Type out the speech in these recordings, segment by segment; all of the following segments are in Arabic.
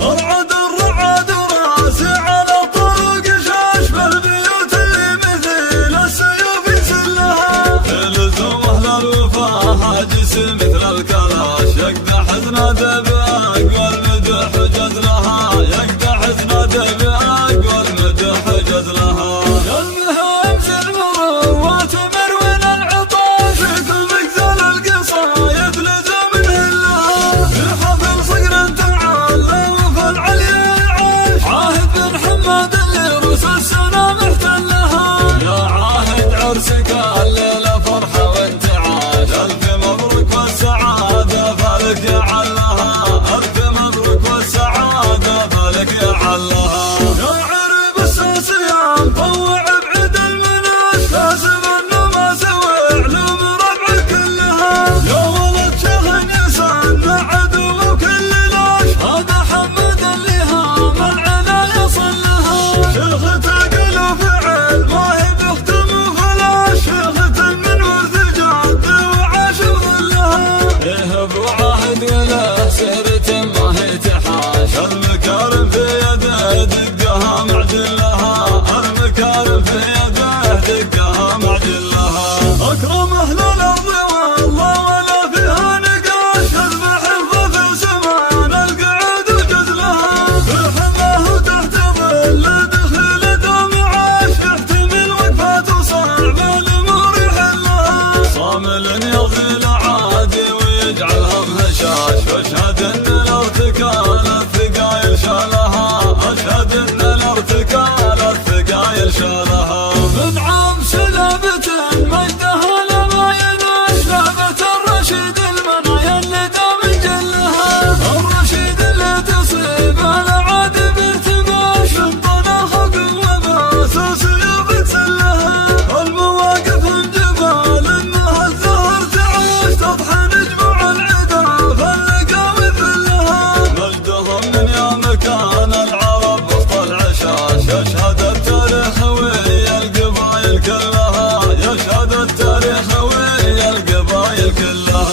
ارعد الرعد راسي على طرق شاش بالبيوت اللي مثل السيوف يسلها. تلزم اهل الوفا حاجس مثل الكلاش يقدح زناده باقوى المدح جزلها. يقدح زناده باقوى المدح جزلها. المهم المروات مروين العطاش كل مقزل القصايد لزم نهلها. في حفل صقر تعالى وفي العليا عاش عاهد بن حماد اللي روس السنة محتلها. يا عاهد عرسك الليلة فرحة وانتعاش ألف مبروك والسعادة فالك يعلها. ألف مبروك والسعادة فالك يعلها. يا عرب الساسية مطوع بعيد المناش لازم انه ما سوى علوم ربع كلها. يا ولد شيخ يسن عدو وكل لاش هذا حمد اللي هام العلا يصل لها. شيخ تقل وفعل ما هي بختم وفلاش. شيخة من ورث جد وعاش بظلها. ايه ابو عاهد وله سهرة ما هي تحاش. المكارم في يده دقها معدلها. المكارم في يده دقها معدلها. اكرم اهل الارض والله ولا فيها نقاش. اذبح الضف سمان القعود وجزلها. في حماه وتحت ظل دخيل دوم عاش. يحتمل وقفات وصعب الامور يحلها. صامل يضل عادي ويجعلها مهشاش. واشهد ان الارتكال الثقايل شالها. اشهد ان الارتكال الثقايل شالها. من عام سلابة مجدها لما يناش. لابة الرشيد المنايا اللي دام جلها. الرشيد اللي تصيب العاد بارتباش. من طناخ وماسوس يوم تسلها. المواقف من جبال انها الزهر تعاش. تضحى نجمع العدا فاللقى وذلها. مجدهم من يا مكان العرب وسط العشاش. يشهد التاريخ ويا القبايل كلها. يشهد التاريخ ويا القبايل كلها.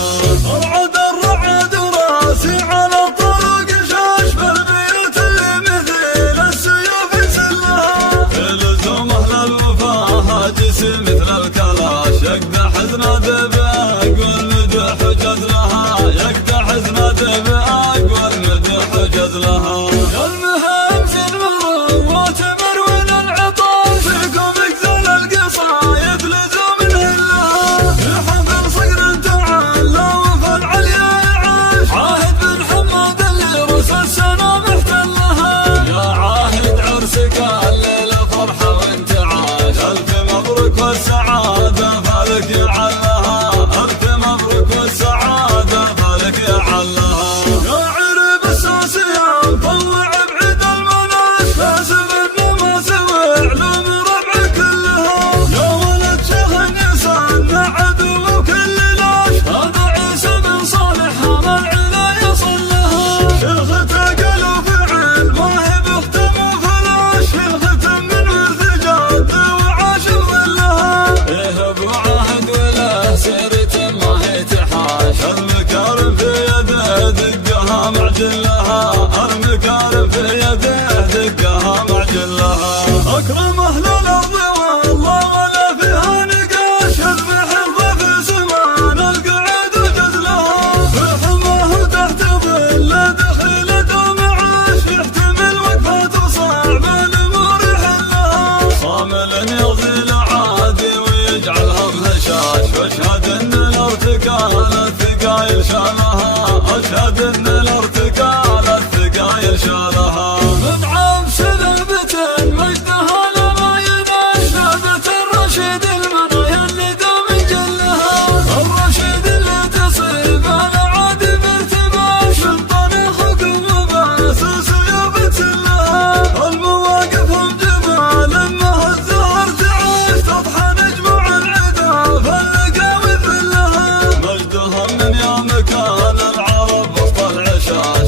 ارعد الرعد راسي على طرق شاش بالبيوت اللي مثل السيوف يسلها. تلزم اهل الوفا هاجس مثل الكلاش. يقدح زناده باقوى المدح جزلها. يقدح زناده باقوى المدح جزلها. المهم المروات مروين العطاش فيكم مقزل القصايد لزم نهلها. في حفل صقر تعالى وفي العليا عاش عاهد بن حماد اللي روس السنة محتلها. يا عاهد عرسك الليلة فرحة وانتعاش. ألف مبروك والسعادة فالك يعلها. ألف مبروك والسعادة فالك يعلها. يا عرب الساسية مطوع بعيد المناش. لازم انه ما سوى علوم ربع كلها. يا ولد شيخ يسن عدو وكل لاش هذا عيسى بن صالح هام العلا يصل لها. شيخ تقل وفعل ما هي بختم وفلاش. شيخة من ورث جد وعاش بظلها. ايه ابو عاهد وله سيرة ما هي تحاش. المكارم في يده دقها معجلها. المكارم في يده دقها معجلها. اكرم اهل الارض والله ولا فيها نقاش. اذبح الضف سمان القعود وجزلها. في حماه وتحت ظل دخيل دوم عاش. يحتمل وقفات وصعب الامور يحلها. صامل يضل عادي ويجعلها مهشاش. واشهد ان الارتكال الثقايل شالها. اشهد ان الارتكال الثقايل شالها. من عام سلابة مجدها لما يناش. لابة الرشيد المنايا اللي دام جلها. الرشيد اللي تصيب العاد بارتباش. من طناخ وماسوس يوم تسلها. المواقف من جبال انها الزهر تعاش. تضحى نجمع العدا فاللقى وذلها. مجدهم من يا مكان العرب وسط العشاش.